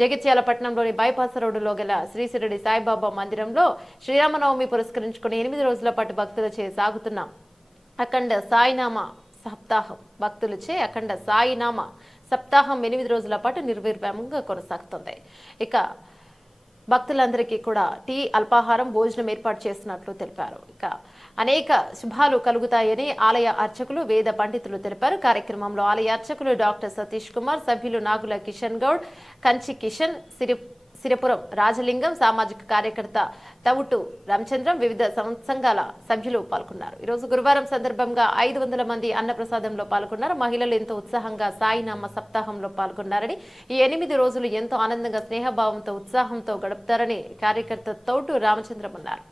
జగిత్యాల పట్టణంలోని బైపాస్ రోడ్డులో గల శ్రీ షిరిడి సాయిబాబా మందిరంలో శ్రీరామనవమి పురస్కరించుకుని 8 రోజుల పాటు భక్తులచే సాగుతున్న అఖండ సాయినామ సప్తాహం అఖండ సాయినామ సప్తాహం 8 రోజుల పాటు నిర్విరామంగా కొనసాగుతుంది. ఇక భక్తులందరికీ కూడా టీ, అల్పాహారం, భోజనం ఏర్పాటు చేస్తున్నట్లు తెలిపారు. ఇక అనేక శుభాలు కలుగుతాయని ఆలయ అర్చకులు, వేద పండితులు తెలిపారు. కార్యక్రమంలో ఆలయ అర్చకులు డాక్టర్ సతీష్ కుమార్, సభ్యులు నాగుల కిషన్ గౌడ్, కంచి కిషన్, సిరిపురం రాజలింగం, సామాజిక కార్యకర్త తవుటు రామచంద్రం, వివిధ సంఘాల సభ్యులు పాల్గొన్నారు. ఈరోజు గురువారం సందర్భంగా 500 మంది అన్నప్రసాదంలో పాల్గొన్నారు. మహిళలు ఎంతో ఉత్సాహంగా సాయినామ సప్తాహంలో పాల్గొన్నారని, ఈ 8 రోజులు ఎంతో ఆనందంగా, స్నేహభావంతో, ఉత్సాహంతో గడుపుతారని కార్యకర్త తౌటు రామచంద్రం అన్నారు.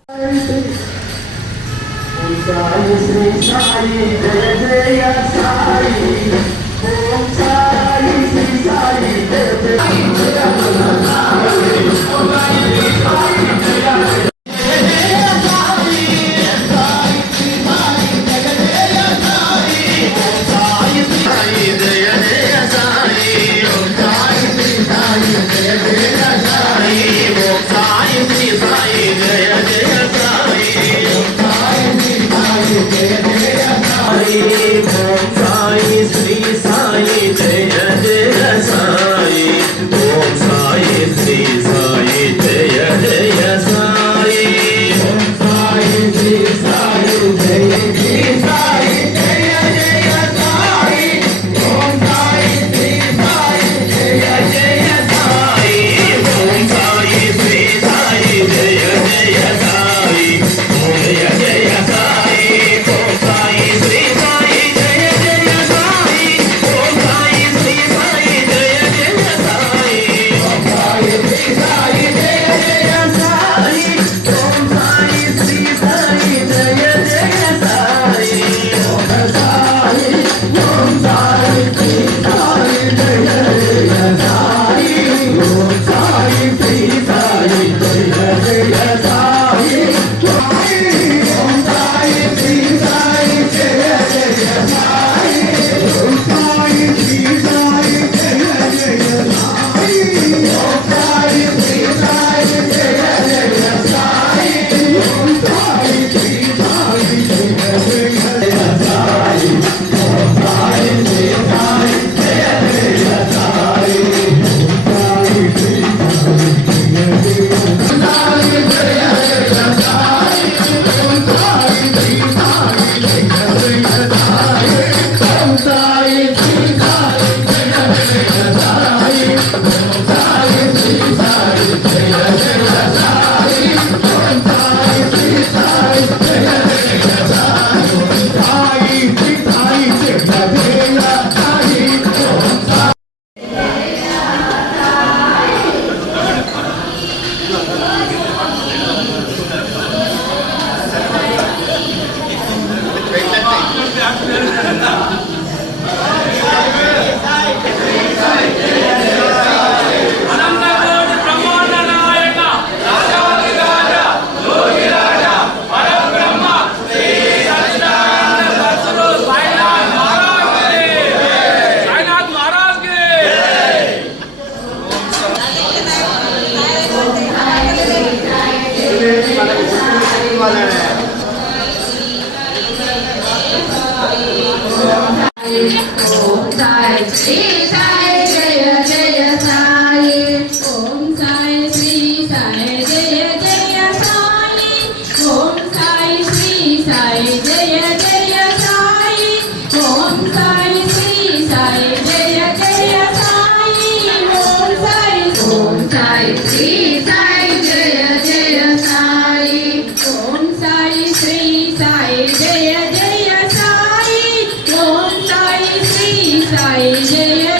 जय जय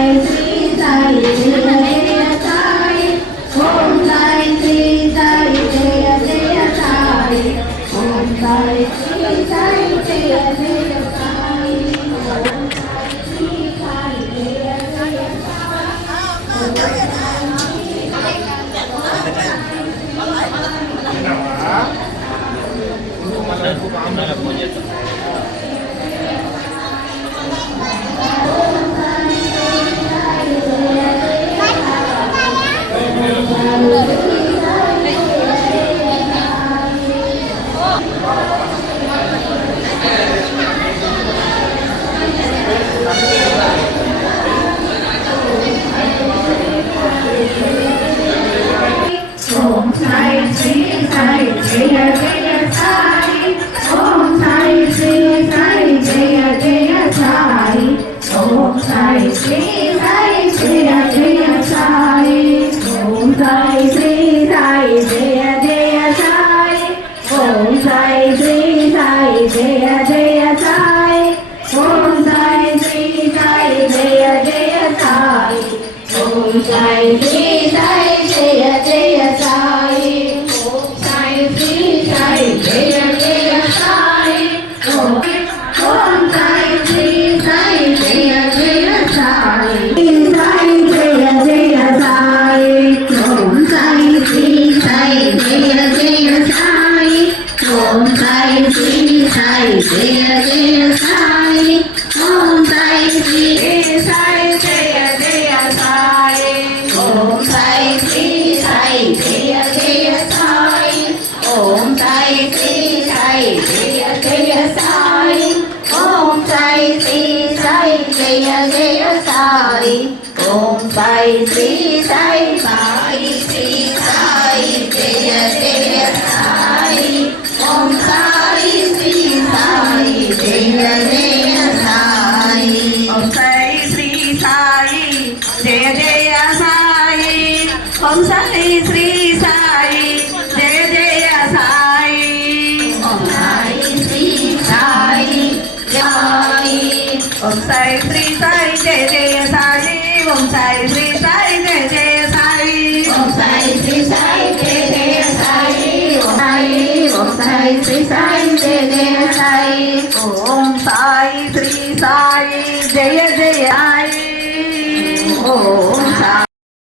సాయి శ్రీ సాయి జయ జయ సాయి ఓం సాయి శ్రీ సాయి జయ జయ సాయి ఓం సాయి శ్రీ సాయి జయ జయ సాయి ఓం సాయి శ్రీ సాయి జయ జయ ఓం సాయి శ్రీ సాయి జయ జయ సాయి ఓం సాయి శ్రీ సాయి జయ జయ సాయి ఓం సాయి శ్రీ సాయి జయ జయ సాయి ఓం సాయి శ్రీ సాయి జయ జయ సాయి ఓం సాయి శ్రీ సాయి జయ జయ సాయి ఓం సాయి శ్రీ సాయి జయ జయ సాయి ఓం సాయి శ్రీ సాయి జయ జయ సాయి ఓం సాయి శ్రీ సాయి జయ జయ సాయి ఓం సాయి శ్రీ సాయి జయ జయ సాయి సాయి జయ జయ సాయి ఓం సాయి శ్రీ సాయి జయ జయ సాయి ఓం సాయి శ్రీ సాయి జయ జయ సాయి ఓం సాయి శ్రీ సాయి జయ జయ సాయి ఓం సాయి శ్రీ సాయి జయ జయ సాయి ఓం సాయి శ్రీ సాయి జయ జయ సాయి ఓం సాయి శ్రీ సాయి జయ జయ సాయి ఓం సాయి శ్రీ సాయి సాయి శ్రీ సాయి జయ జయ సాయి ఓం సాయి శ్రీ సాయి జయ జయ సాయి ఓం సాయి శ్రీ సాయి జయ జయ సాయి ఓం సాయి శ్రీ సాయి జయ జయ సాయి ఓం సాయి శ్రీ సాయి సాయి ఓం సాయి శ్రీ సాయి జయ జయ సాయి ఓం సాయి శ్రీ సాయి జయ జయ సాయి ఓం సాయి శ్రీ సాయి జయ జయ సాయి ఓం సాయి శ్రీ సాయి